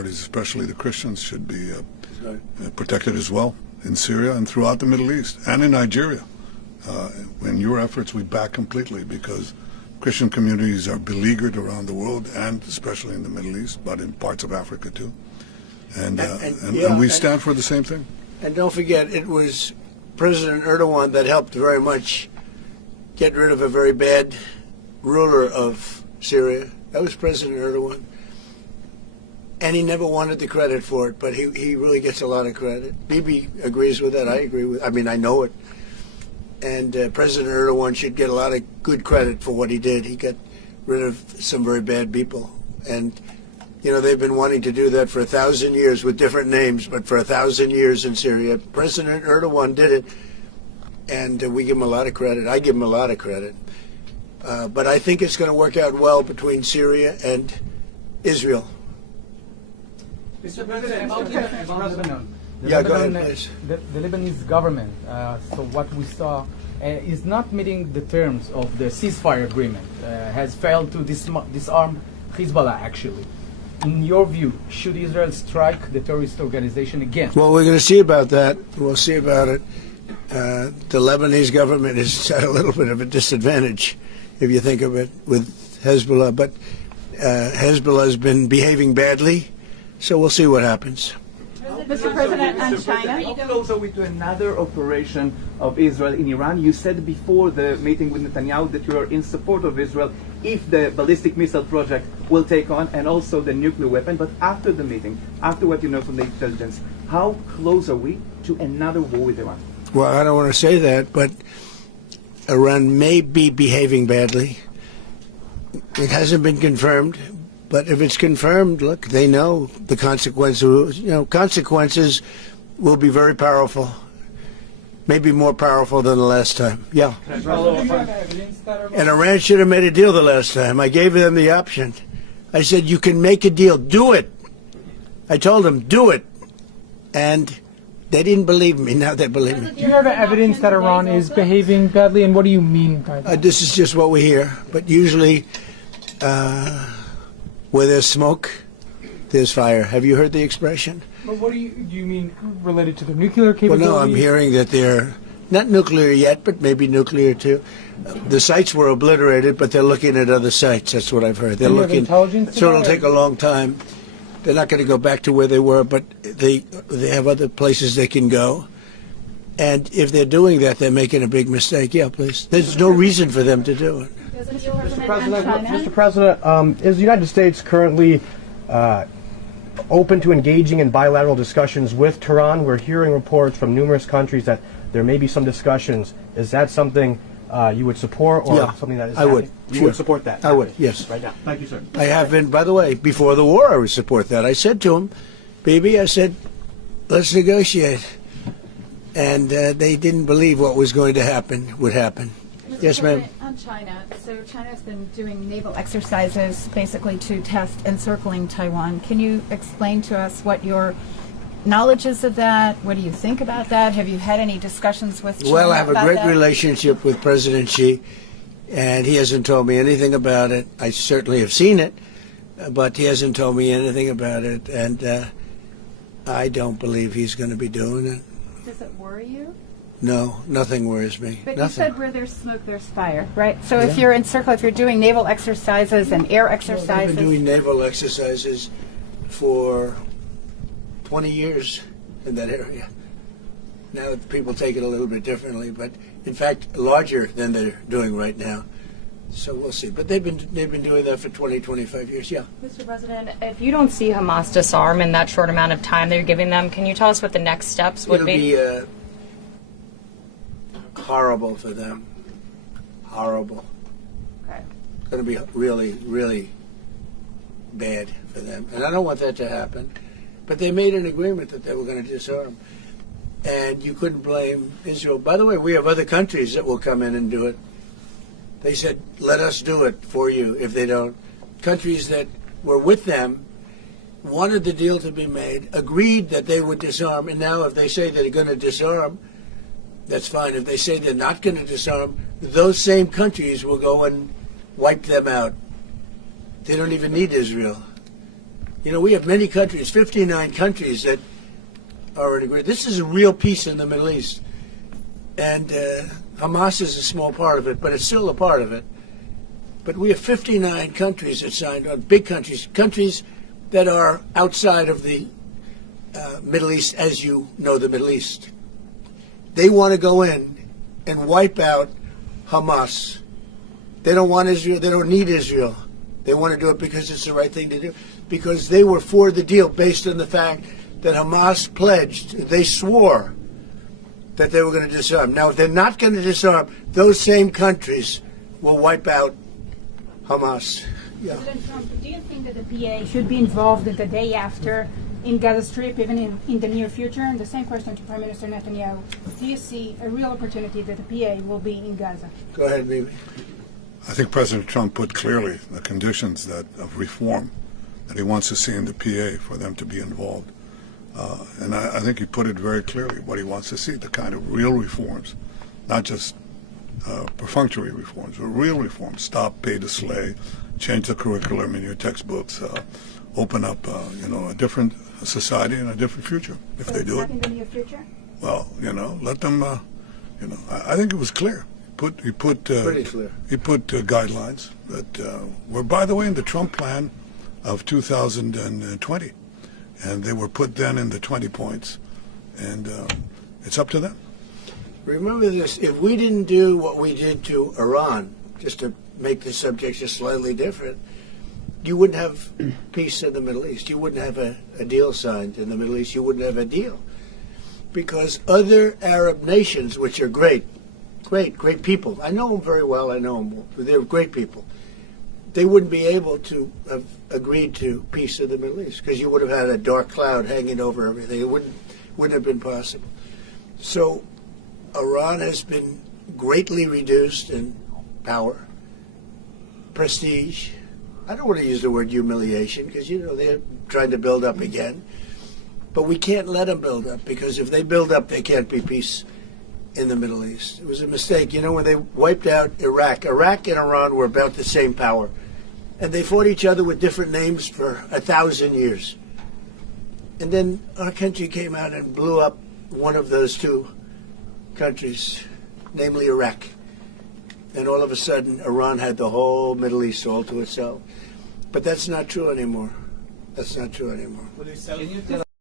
parties, especially the Christians, should be protected as well in Syria and throughout the Middle East and in Nigeria. In your efforts, we back completely because Christian communities are beleaguered around the world and especially in the Middle East, but in parts of Africa too. And we stand for the same thing. And don't forget, it was President Erdogan that helped very much get rid of a very bad ruler of Syria. That was President Erdogan. And he never wanted the credit for it, but he really gets a lot of credit. Bibi agrees with that. I agree with it. I mean, I know it. And President Erdogan should get a lot of good credit for what he did. He got rid of some very bad people. And, you know, they've been wanting to do that for 1,000 years with different names, but for 1,000 years in Syria. President Erdogan did it, and we give him a lot of credit. I give him a lot of credit. But I think it's going to work out well between Syria and Israel. Mr. President, Lebanon. Yeah, go ahead, please. The Lebanese government, so what we saw, is not meeting the terms of the ceasefire agreement, has failed to disarm Hezbollah, actually. In your view, should Israel strike the terrorist organization again? Well, we're going to see about that. We'll see about it. The Lebanese government is at a little bit of a disadvantage, if you think of it, with Hezbollah. But Hezbollah has been behaving badly, so we'll see what happens. Mr. President, on China. How close are we to another operation of Israel in Iran? You said before the meeting with Netanyahu that you are in support of Israel if the ballistic missile project will take on, and also the nuclear weapon. But after the meeting, after what you know from the intelligence, how close are we to another war with Iran? Well, I don't want to say that, but Iran may be behaving badly. It hasn't been confirmed. But if it's confirmed, look, they know the consequences. You know, consequences will be very powerful, maybe more powerful than the last time. Yeah. And Iran should have made a deal the last time. I gave them the option. I said, you can make a deal. Do it. I told them, do it. And they didn't believe me. Now they believe me. Do you have evidence that Iran is behaving badly, and what do you mean by that? This is just what we hear. But usually, where there's smoke, there's fire. Have you heard the expression? But what do you mean related to the nuclear capability? Well, no, I'm hearing that they're not nuclear yet, but maybe nuclear too. The sites were obliterated, but they're looking at other sites. That's what I've heard. They're looking. So it'll take a long time. They're not going to go back to where they were, but they have other places they can go. And if they're doing that, they're making a big mistake. Yeah, please. There's no reason for them to do it. Mr. President, is the United States currently open to engaging in bilateral discussions with Tehran? We're hearing reports from numerous countries that there may be some discussions. Is that something you would support, or something that is I would. You would support that? I would, yes. Right now. Thank you, sir. I have been, by the way, before the war I would support that. I said to him, baby, I said, let's negotiate. And they didn't believe what was going to happen would happen. Yes, ma'am. On China, so China's been doing naval exercises basically to test encircling Taiwan. Can you explain to us what your knowledge is of that? What do you think about that? Have you had any discussions with China? Well, I have a great relationship with President Xi, and he hasn't told me anything about it. I certainly have seen it, but he hasn't told me anything about it, and I don't believe he's going to be doing it. Does it worry you? No, nothing worries me. But nothing. You said where there's smoke, there's fire, right? So if you're if you're doing naval exercises and air exercises... Well, I've been doing naval exercises for 20 years in that area. Now people take it a little bit differently, but in fact larger than they're doing right now. So we'll see. But they've been doing that for 20, 25 years, yeah. Mr. President, if you don't see Hamas disarm in that short amount of time that you're giving them, can you tell us what the next steps would be? It'll be horrible for them. Horrible. Okay. It's going to be really, really bad for them. And I don't want that to happen. But they made an agreement that they were going to disarm. And you couldn't blame Israel. By the way, we have other countries that will come in and do it. They said, let us do it for you if they don't. Countries that were with them wanted the deal to be made, agreed that they would disarm, and now if they say they're going to disarm, that's fine. If they say they're not going to disarm, those same countries will go and wipe them out. They don't even need Israel. You know, we have many countries, 59 countries that are in agreement. This is a real peace in the Middle East. And Hamas is a small part of it, but it's still a part of it. But we have 59 countries that signed on, big countries, countries that are outside of the Middle East, as you know the Middle East. They want to go in and wipe out Hamas. They don't want Israel. They don't need Israel. They want to do it because it's the right thing to do. Because they were for the deal based on the fact that Hamas pledged, they swore that they were going to disarm. Now, if they're not going to disarm, those same countries will wipe out Hamas. Yeah. President Trump, do you think that the PA should be involved the day after in Gaza Strip, even in the near future? And the same question to Prime Minister Netanyahu. Do you see a real opportunity that the PA will be in Gaza? Go ahead, Mimi. I think President Trump put clearly the conditions of reform that he wants to see in the PA for them to be involved. And I think he put it very clearly, what he wants to see, the kind of real reforms, not just perfunctory reforms, but real reforms. Stop pay to slay, change the curriculum in your textbooks, open up, a different society and a different future if So they do it. In the near future? Well, let them, I think it was clear. He put Pretty clear. He put guidelines that were, by the way, in the Trump plan of 2020, and they were put then in the 20 points, and it's up to them. Remember this, if we didn't do what we did to Iran, just to make the subject just slightly different, you wouldn't have peace in the Middle East. You wouldn't have a deal signed in the Middle East. You wouldn't have a deal. Because other Arab nations, which are great people, I know them very well, I know them, they're great people, they wouldn't be able to have agreed to peace in the Middle East because you would have had a dark cloud hanging over everything. It wouldn't have been possible. So Iran has been greatly reduced in power, prestige. I don't want to use the word humiliation because, they're trying to build up again. But we can't let them build up because if they build up, there can't be peace in the Middle East. It was a mistake. When they wiped out Iraq and Iran were about the same power. And they fought each other with different names for 1,000 years. And then our country came out and blew up one of those two countries, namely Iraq. And all of a sudden, Iran had the whole Middle East all to itself. But that's not true anymore. That's not true anymore.